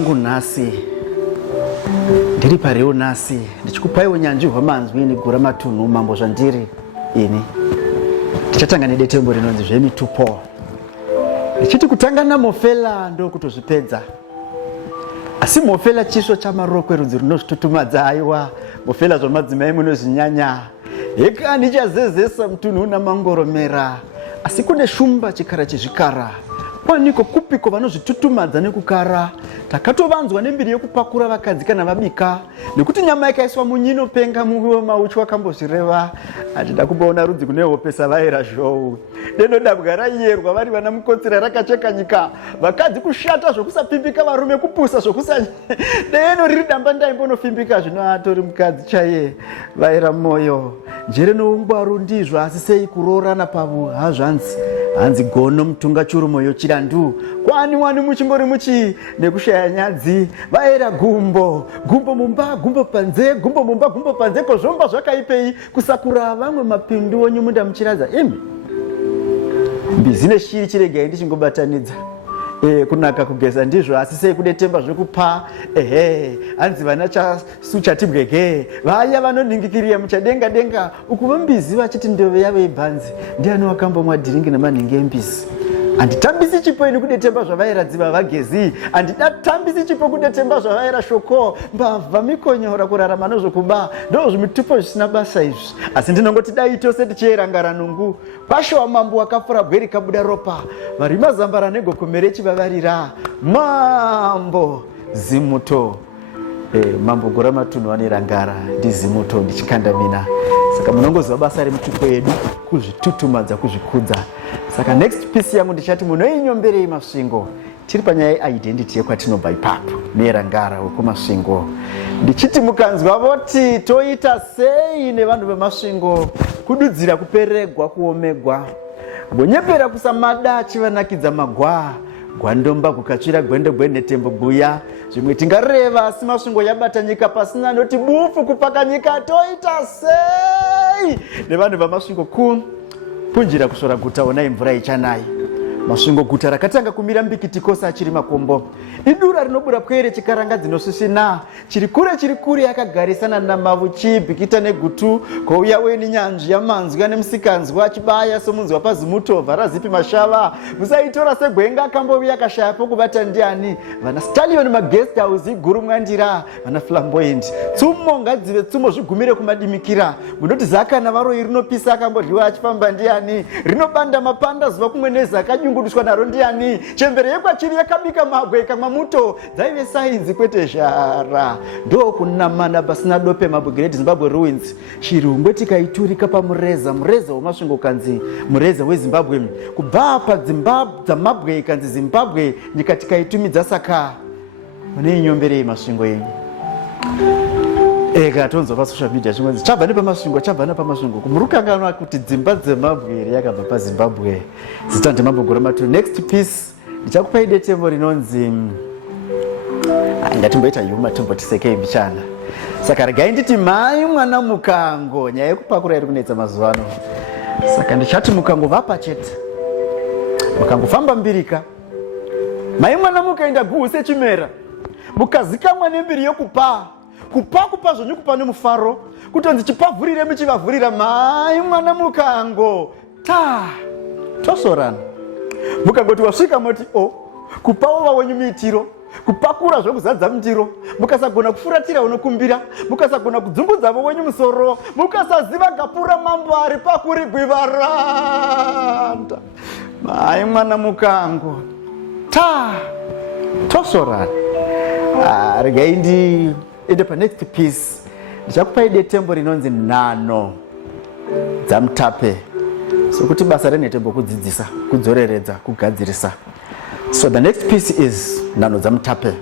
pangu nhasi ndiri pareo nhasi ndichikupai unyanzvi hwamanzwi nigura matunhu mambo zvandiri ini ndichatanga nedetembo rinonzi zvemitupo ndichiti kutanga namofela ndokutozvipedza asi mofela chisvo chamarokwe rudzi runozvitutumadza aiwa mofela zvamadzimai munozvinyanya heka ndichazezesa mutunhu una mangoromera asi kune shumba chikara chezvikara kwaniko kupiko vanozvitutumadza nekukara takatovanzwa nembiri yekupakura vakadzi kana vabika nekuti nyama ikaiswa munyinopenga muviwo mauchi wakambozvireva hatida kumboona rudzi kunehopesa vaira zhou denodabwa raiyerwa vari vana mukotsera rakacheka nyika vakadzi kushata zvokusapimbika varume kupusa zvokusa deno riri damba ndaimbonofimbika zvino atori mukadzi chaiye vaira moyo njere noungwaru ndizvo asi sei kurorana pavuhazvanzi hanzi gono mutunga churumo yochirandu kwani wani muchimbori muchi nekushaya nyadzi vaera gumbo mumba gumbo panze gumbo mumba gumbo panze kozvomba zvakaipei kusakura vamwe mapindu onyu munda muchiradza imi mbizi neshiri chiregai ndichingobatanidza kunaka kugeza ndizvo asi sei kudetemba zvekupa hanzi vana chasu chatibwege vaya vanoningikirira muchadenga denga uku vambizi vachiti ndove yavo ibhanzi ndiani wakambomwa dhiringi nemanhingi embizi handitambisi chipo ini kudetemba zvavairadziva vagezi handidatambisi chipo kudetemba zvavaira shoko mbavha mikonyora kurarama nozvokuba ndo zvimitupo zvisina basa izvi asi ndinongoti dai tose tichierangara nungu pashowa mambo wakafura bweri kabuda ropa vari mazambara negokomere chivavarira mambo zimuto mambo gora matunhu anerangara ndizimuto ndichikandamina saka munongoziva basa remutupo yedu kuzvitutumadza kuzvikudza saka next piece yangu ndichati munoinyomberei masvingo tiri panyaya yeidentity yekwatinobva ipapo nerangara wekumasvingo ndichiti mukanzwa voti toita sei nevanhu vemasvingo kududzira kuperegwa kuomegwa mbonyepera kusamada achivanakidza magwa gwandomba kukatsvira gwende tembo guya zvimwe tingareva asi masvingo yabata nyika pasina noti bufu kupaka nyika toita sei nevanhu vamasvingo kupunjira kusvora guta onai mvura ichanai masvingo guta rakatanga kumira mbikitikosa achiri makombo idura rinobura pwere chikaranga dzinosvisvina chiri kure akagarisana namavu chibhikita negutu kouya weni nyanzvi yamanzwi ane musikanzwa achibaya somunzi wapazimutovha razipi mashava musaitora segwenga akambovia akashaya pokuvata ndiani vana stallion maguest house iguru mwandira vana flamboyant tsumo ngadzive tsumo zvigumire kumadimikira munoti zaka navaroi rinopisa akambodliwa achifamba ndiani rinobanda mapanda zuva kumwe nezakanyungudiswa naro ndiani chembere yekwachiri yakabika magwe kamwa muto dzaive sainzi kwete zhara ndokunamana pasina dope mabwe Great Zimbabwe Ruins chirungwe tikaiturika pamureza wemasvingo kanzi mureza weZimbabwe kubva padzamabwe ikanzi Zimbabwe nyika tikaitumidza saka mune nyomberei masvingo enyu tonzwa pasocial media chimwenzi chabva nepamasvingo kumurukanganwa kuti dzimba dzemabwe yakabva paZimbabwe zita ndemambo gora matunhu next piece ndichakupai detembo rinonzi ngatimboita yuma timbotisekei mbichana saka regai nditi mai mwana mukango nyaya yekupakura iri kunetsa mazuva ano saka ndichati mukango vapa chete mukangofamba mbirika mai mwana mukaenda guhu sechimera mukazikamwa nembiri yokupa kupa zvonyu kupa nemufaro kutonzi chipavhurire muchivavhurira mai mwana mukango tosorana mukangoti wasvika moti kupawo vawenyu muitiro kupakura zvokuzadza mundiro mukasagona kufuratira unokumbira mukasagona kudzumbudza vowenyu musoro mukasaziva gapura mambo ari pakurigwivaranda mai mwana mukango tosorana regai ndiende panext piece ndichakupai detembo rinonzi nhano dzamutape sokuti basa renetembo kudzidzisa kudzoreredza kugadzirisa so the next piece is nhano dzamutape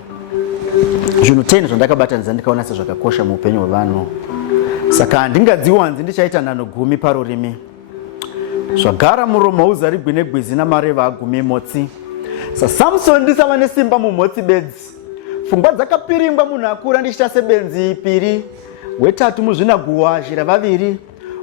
zvinhu 10 zvandakabatanidza ndikaona sezvakakosha muupenyu hwevanhu saka handingadziwanzi ndichaita nhano 10 parurimi zvagara muromo hauzari gwine gwizi namareva agumi motsi sasamson ndisava nesimba mumotsi bedzi pfungwa dzakapiringwa munhu akura ndichita sebenzi piri wetatu muzvinaguwa zhira vaviri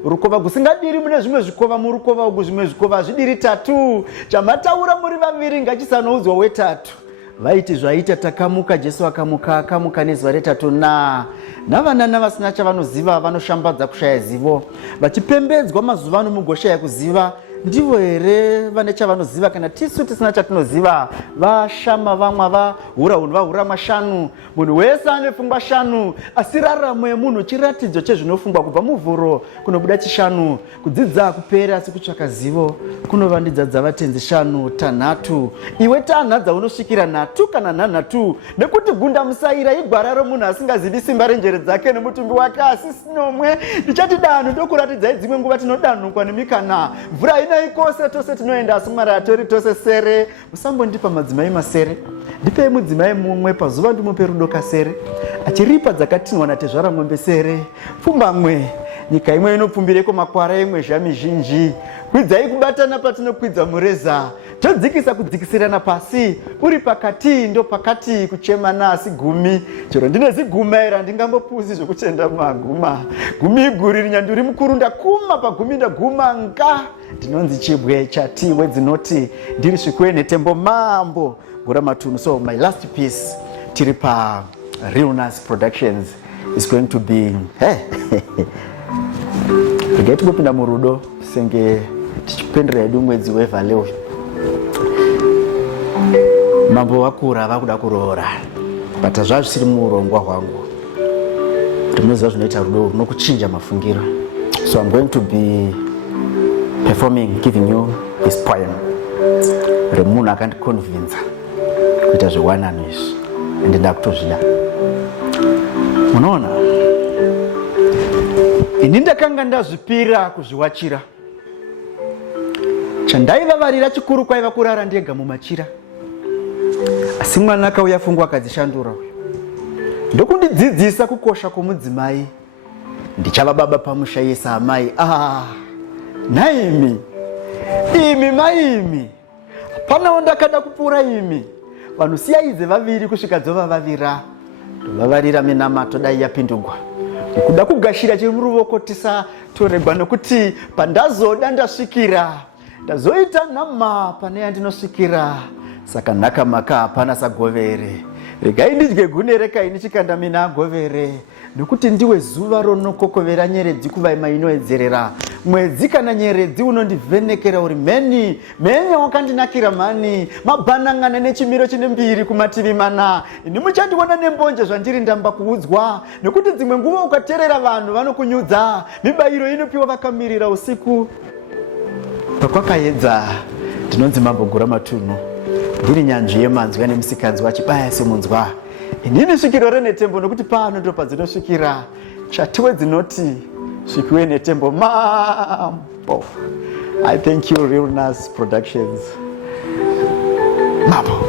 rukova gusingadiri mune zvimwe zvikova murukova ugu zvimwe zvikova zvidiri tatu chamataura muri vaviri ngachisanoudzwa wetatu vaiti zvaita takamuka Jesu akamuka nezuva retatu navana navasina chavanoziva vanoshambadza kushaya zivo vachipembedzwa mazuva ano mugoshaya kuziva. Ndivo here vane chavanoziva kana tisu tisina chatinoziva? Vashama vamwe vahura unhu vahura mashanu. Munhu wese ane pfungwa shanu, asi raramo yemunhu chiratidzo chezvinofungwa kubva muvhuro kunobuda chishanu. Kudzidza kuperi asi kutsvaka zivo kunovandidza dzavatenzi shanu tanhatu. Iwe tanhadza unosvikira nhatu kana nhanhatu, nekuti gunda musaira igwara romunhu asingazivi simba renjere dzake nemutumbi wake asisi nomwe. Ndichati danho ndokuratidzai dzimwe nguva tinodanhukwa nemikana. Mvura inai kose tose tinoenda asi Mwari hatori tose sere. Musambondipa madzimai masere, ndipei mudzimai mumwe pazuva ndimupe rudo kasere. Achiripa dzakatinwa natezvara mwembe sere. Pfumbamwe nyika imwe inopfumbireko makwara imwe zhami zhinji. Kwidzai kubatana patinokwidza mureza, todzikisa kudzikisirana pasi. Uri pakati ndo pakati kuchemana asi gumi. Chero ndine zigumaira ndingambopuzi zvokutenda maguma. Gumi iguri rinyanduri mukuru ndakuma pagumi ndaguma nga. Ndinonzi chibwe chati wedzinoti ndiri svikwe netembo mambo Gura Matunhu. So my last piece tiri pa Realness Productions is going to be regai tingopinda murudo senge tichipendera hedu mwedzi wevhaleu. Mambo vakura vakuda kuroora but zvazvisiri muurongwa hwangu. Rinoziva zvinoita rudo runokuchinja mafungiro. So I'm going to be performing, giving you his poem. Remunhu akandiconvinza kuita zvewanano izvi ende ndakutozvida. Munoona, ini ndakanga ndazvipira kuzviwachira. Chandaivavarira chikuru kwaiva kurara ndega mumachira. Asi mwana akauya fungu akadzishandura. Ndokundidzidzisa kukosha kwomudzimai. Ndichava baba pamusha yesa amai. Naimi maimi panawo ndakada kupfuura imi. Vanhu siyaidze vaviri kusvika dzova vavira. Vavarira minamato dai yapindugwa. Kuda kugashira chiri muruoko tisatoregwa nokuti pandazoda ndasvikira. Ndazoita nhama pane yandinosvikira. Saka nhakamaka hapana sagovere. Regai ndidye gune rekai ndichikanda mina agovere. Nokuti ndiwe zuva ronokokovera nyeredzi kuvaima inoedzerera. Mwedzi kana nyeredzi unondivhenekera uri meni wakandinakira mani. Mabhanangana nechimiro chine mbiri kumativi mana. Ini muchandiona nembonje zvandiri ndamba kuudzwa. Nokuti dzimwe nguva ukateerera vanhu vanokunyudza. Mibayiro inopiwa vakamirira usiku pakwakaedza. Ndinonzi Mambo Gura Matunhu. Ndiri nyanzvi yemanzwi ane musikanzi wachibaya semunzwa. Inini svikiro renetembo nokuti pano ndo padzinosvikira. Chatiwe dzinoti svikiwe netembo mambo. I thank you Realness Productions. Mambo.